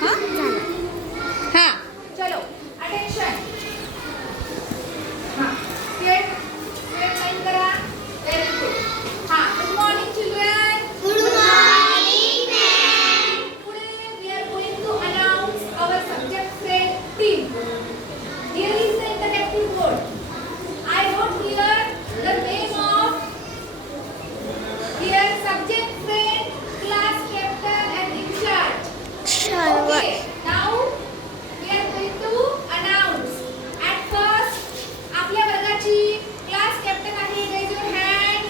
हां हां चलो अटेन्शन. हां स्ट्रेट स्ट्रेट लाईन करा. Very good. हां good morning children. Good morning ma'am. Today we are going to announce our subject friend team. Here is the interactive board. I wrote here the name of here subject friend, class captain and in charge. Okay. Now we are going to announce. At first आपल्या वर्गाची class captain आहे. Raise your hand.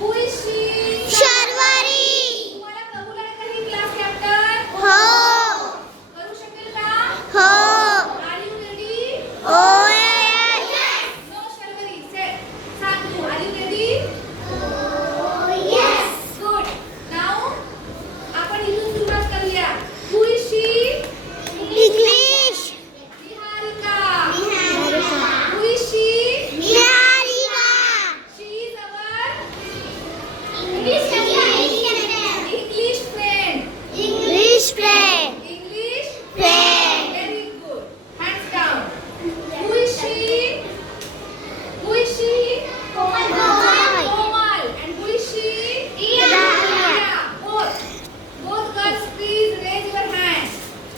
Who is she? तुम्हाला कबूल आहे का ही class captain? करू शकेल का? Are you ready? No, Sharvari. सांग तू. Are you ready? Good. Now आपण इथून सुरुवात करूया. Who is she? Niharika. Who is she? She is our English friend. English friend. Very good. Hands down. Who is she? Komal. And who is she? Riya. Both girls, please raise your hands.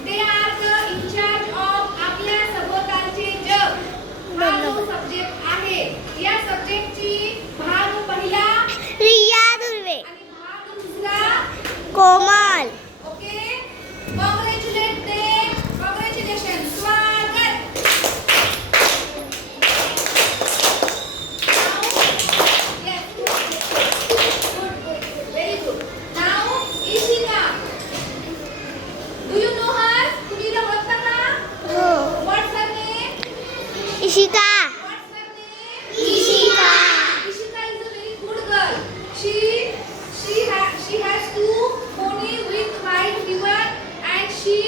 They are the in charge of आपल्या सभोवतालचे जग. हा जो subject आहे या सब्जेक्टची भाग पहिला आणि भाग दुसरा. कोमल. ओके. Congratulate them. कॉंग्रॅच्युलेशन. स्वागत. Yes. Good. Very good. Now Ishika. Do you know her? तुम्ही हिला ओळखता का? What's her name? Ishika. What's her name? Ishika. Ishika is a very good girl. She has two pony with white ribbon and she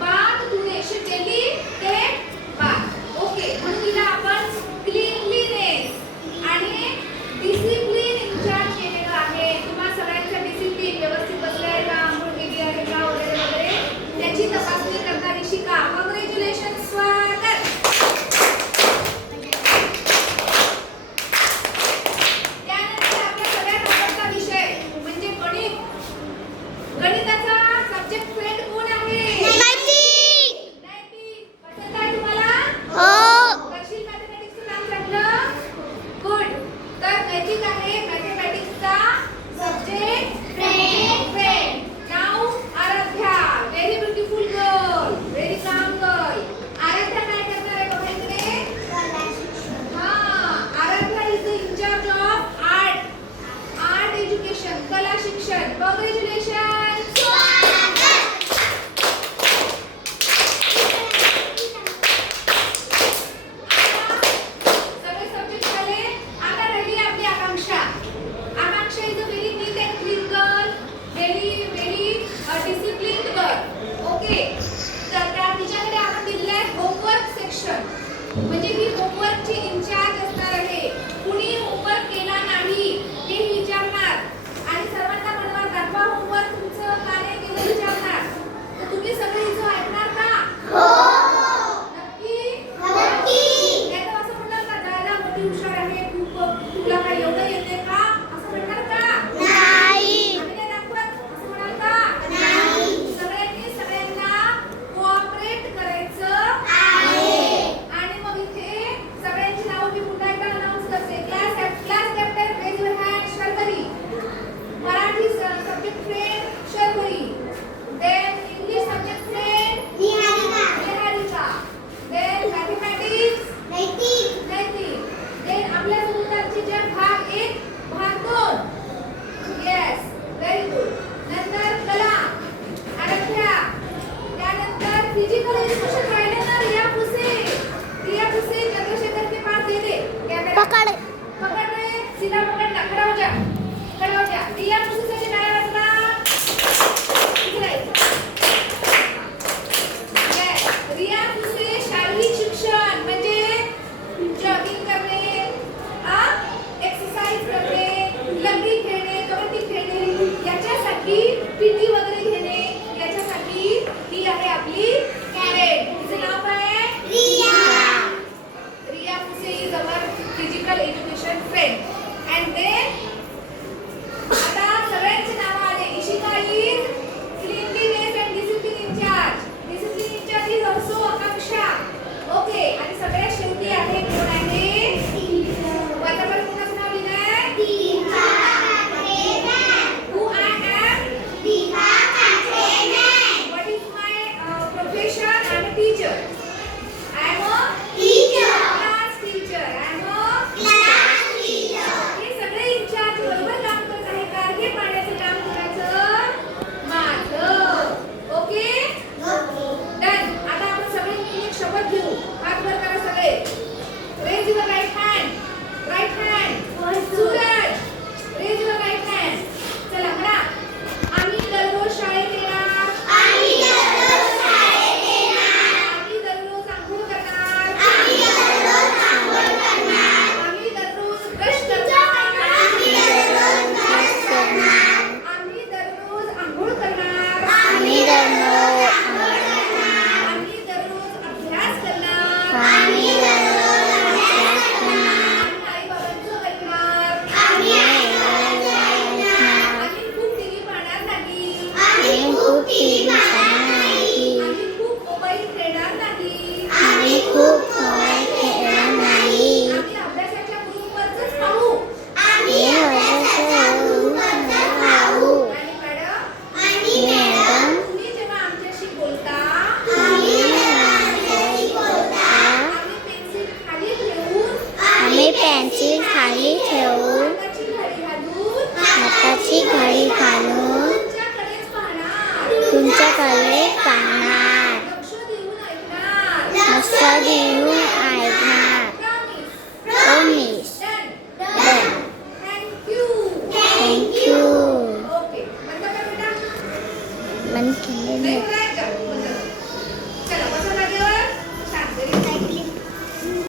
bath धुणे. She daily take bath. Okay. म्हणून तिला आपण cleanliness आणि discipline in charge केलेलं आहे. तुम्हा सगळ्यांचा discipline व्यवस्थित बसला आहे का? आंघोळ केली आहे का? वगैरे वगैरे त्याची तपासणी करणारी शिका. कॉंग्रॅच्युलेशन. स्वागत. त्यानंतर आपला सगळ्यात आवडता विषय म्हणजे गणित. गणिताचा सब्जेक्ट फ्रेंड कोण आहे? नैतिक. पसंत आहे तुम्हाला? करशील मॅथमॅटिक्सचं नाम सांगलं? गुड. तर नैतिक आहे मॅथमॅटिक्सचा subject friend. Now Aaradhya. Very beautiful girl. Very calm girl. Aaradhya काय करणार आहे बघा इकडे? Aaradhya is the in charge of art education. कला शिक्षण. कॉंग्रॅच्युलेशन. सगळे सब्जेक्ट झाले. आता राहिली आपली Akanksha. Akanksha is a very neat and clean girl. Very disciplined girl. Okay. तर त्या तिच्याकडे आपण दिलेलं आहे होमवर्क सेक्शन. म्हणजे ही होमवर्कची इन्चार्ज असणार आहे. कुणी होमवर्क केला नाही हे विचारणार आणि सर्वांना म्हणणार दाखवा होमवर्क कले सांगणार लक्ष देऊन ऐकणार लक्ष देऊन ऐकणार promise promise done thank you thank you okay बंद कर बेटा मन केले नाही